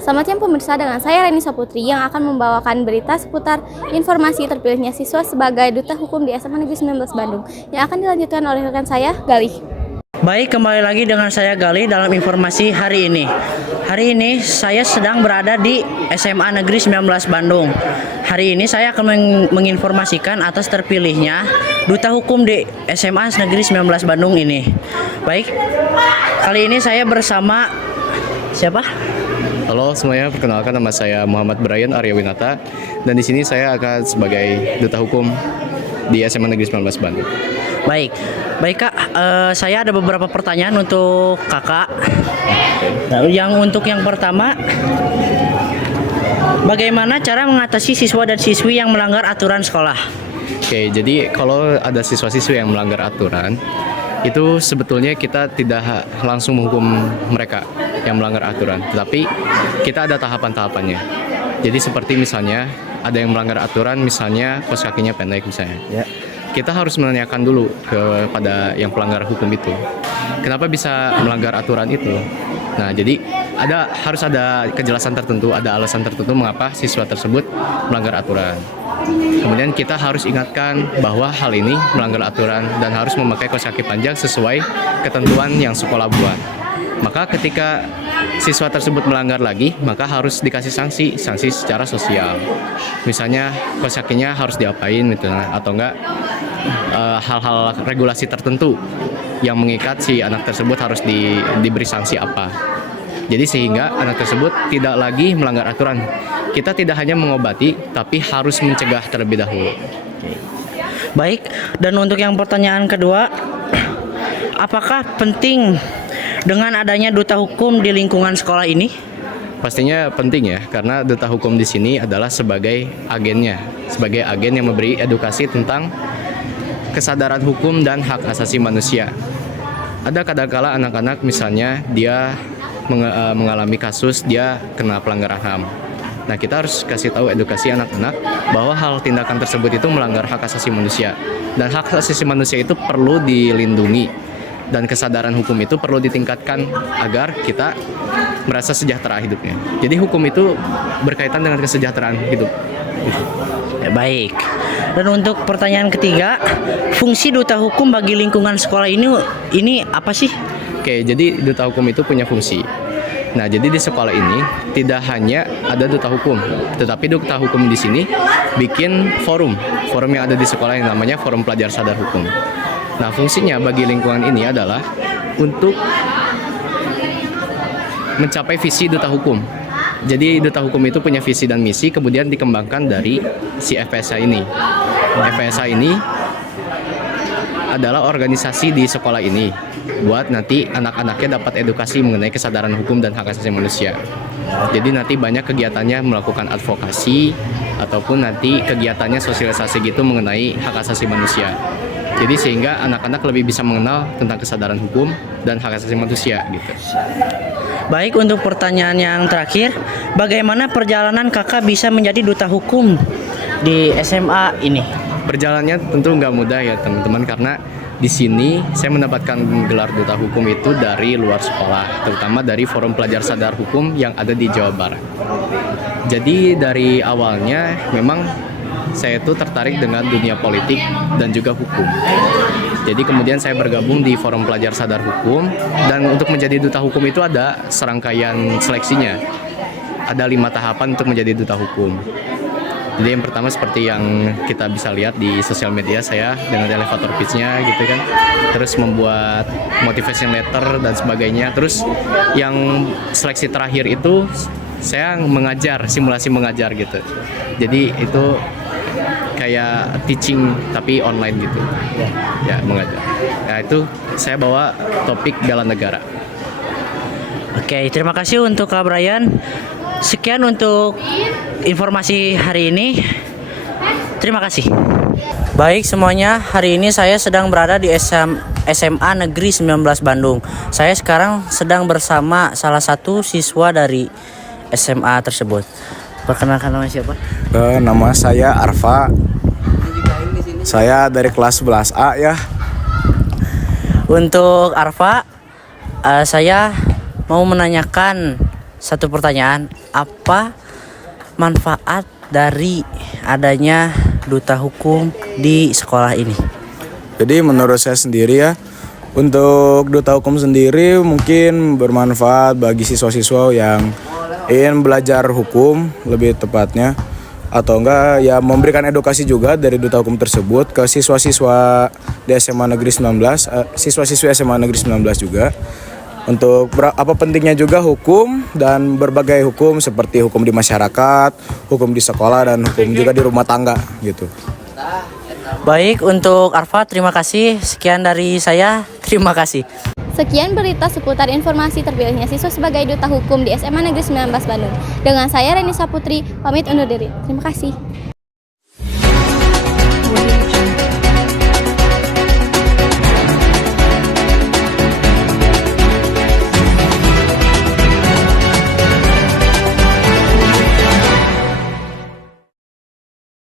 Selamat siang pemirsa, dengan saya Reni Saputri yang akan membawakan berita seputar informasi terpilihnya siswa sebagai Duta Hukum di SMA Negeri 19 Bandung yang akan dilanjutkan oleh rekan saya, Galih. Baik, kembali lagi dengan saya Gali dalam informasi hari ini. Hari ini saya sedang berada di SMA Negeri 19 Bandung. Hari ini saya akan menginformasikan atas terpilihnya Duta Hukum di SMA Negeri 19 Bandung ini. Baik, kali ini saya bersama siapa? Halo semuanya, perkenalkan nama saya Muhammad Brian Aryawinata dan di sini saya akan sebagai Duta Hukum di SMA Negeri 19 Bandung. Baik Kak, saya ada beberapa pertanyaan untuk Kakak. Nah, untuk yang pertama, bagaimana cara mengatasi siswa dan siswi yang melanggar aturan sekolah? Oke, jadi kalau ada siswa-siswi yang melanggar aturan, itu sebetulnya kita tidak langsung menghukum mereka yang melanggar aturan, tetapi kita ada tahapan-tahapannya. Jadi seperti misalnya ada yang melanggar aturan, misalnya kaos kakinya pendek misalnya. Ya. Kita harus menanyakan dulu kepada yang pelanggar hukum itu, kenapa bisa melanggar aturan itu. Nah, jadi harus ada kejelasan tertentu, ada alasan tertentu mengapa siswa tersebut melanggar aturan. Kemudian kita harus ingatkan bahwa hal ini melanggar aturan dan harus memakai kaos kaki panjang sesuai ketentuan yang sekolah buat. Maka ketika siswa tersebut melanggar lagi, maka harus dikasih sanksi secara sosial. Misalnya kaos kakinya harus diapain gitu, atau enggak hal-hal regulasi tertentu yang mengikat si anak tersebut harus diberi sanksi apa. Jadi sehingga anak tersebut tidak lagi melanggar aturan. Kita tidak hanya mengobati, tapi harus mencegah terlebih dahulu. Baik, dan untuk yang pertanyaan kedua, apakah penting dengan adanya duta hukum di lingkungan sekolah ini? Pastinya penting ya, karena duta hukum di sini adalah sebagai agennya, sebagai agen yang memberi edukasi tentang kesadaran hukum dan hak asasi manusia. Ada kadangkala anak-anak misalnya dia mengalami kasus dia kena pelanggaran HAM. Nah, kita harus kasih tahu edukasi anak-anak bahwa hal tindakan tersebut itu melanggar hak asasi manusia. Dan hak asasi manusia itu perlu dilindungi. Dan kesadaran hukum itu perlu ditingkatkan agar kita merasa sejahtera hidupnya. Jadi hukum itu berkaitan dengan kesejahteraan hidup. Ya, baik. Dan untuk pertanyaan ketiga, fungsi duta hukum bagi lingkungan sekolah ini apa sih? Oke, jadi duta hukum itu punya fungsi. Nah, jadi di sekolah ini tidak hanya ada duta hukum, tetapi duta hukum di sini bikin forum yang ada di sekolah yang namanya Forum Pelajar Sadar Hukum. Nah, fungsinya bagi lingkungan ini adalah untuk mencapai visi duta hukum. Jadi duta hukum itu punya visi dan misi, kemudian dikembangkan dari si FPSA ini. FPSA ini adalah organisasi di sekolah ini buat nanti anak-anaknya dapat edukasi mengenai kesadaran hukum dan hak asasi manusia. Jadi nanti banyak kegiatannya melakukan advokasi ataupun nanti kegiatannya sosialisasi gitu mengenai hak asasi manusia. Jadi sehingga anak-anak lebih bisa mengenal tentang kesadaran hukum dan hak asasi manusia gitu. Baik, untuk pertanyaan yang terakhir, bagaimana perjalanan kakak bisa menjadi duta hukum di SMA ini? Perjalanannya tentu nggak mudah ya teman-teman, karena di sini saya mendapatkan gelar duta hukum itu dari luar sekolah, terutama dari Forum Pelajar Sadar Hukum yang ada di Jawa Barat. Jadi dari awalnya memang saya itu tertarik dengan dunia politik dan juga hukum. Jadi kemudian saya bergabung di Forum Pelajar Sadar Hukum, dan untuk menjadi duta hukum itu ada serangkaian seleksinya. Ada 5 tahapan untuk menjadi duta hukum. Jadi yang pertama seperti yang kita bisa lihat di sosial media, saya dengan elevator pitch-nya gitu kan. Terus membuat motivation letter dan sebagainya. Terus yang seleksi terakhir itu saya mengajar, simulasi mengajar gitu. Jadi itu kayak teaching tapi online gitu. Ya, mengajar. Nah, itu saya bawa topik bela negara. Oke, terima kasih untuk Kak Brian. Sekian untuk informasi hari ini. Terima kasih. Baik semuanya, hari ini saya sedang berada di SMA Negeri 19 Bandung. Saya sekarang sedang bersama salah satu siswa dari SMA tersebut. Perkenalkan nama siapa? Nama saya Arfa. Saya dari kelas 11A ya. Untuk Arfa, saya mau menanyakan satu pertanyaan, apa manfaat dari adanya duta hukum di sekolah ini? Jadi menurut saya sendiri ya, untuk duta hukum sendiri mungkin bermanfaat bagi siswa-siswa yang ingin belajar hukum lebih tepatnya, atau enggak ya memberikan edukasi juga dari duta hukum tersebut ke siswa-siswa di SMA Negeri 19, siswa-siswi SMA Negeri 19 juga. Untuk apa pentingnya juga hukum dan berbagai hukum seperti hukum di masyarakat, hukum di sekolah, dan hukum juga di rumah tangga gitu. Baik, untuk Arfa terima kasih. Sekian dari saya. Terima kasih. Sekian berita seputar informasi terpilihnya siswa sebagai duta hukum di SMA Negeri 19 Bandung. Dengan saya Renisa Putri, pamit undur diri. Terima kasih.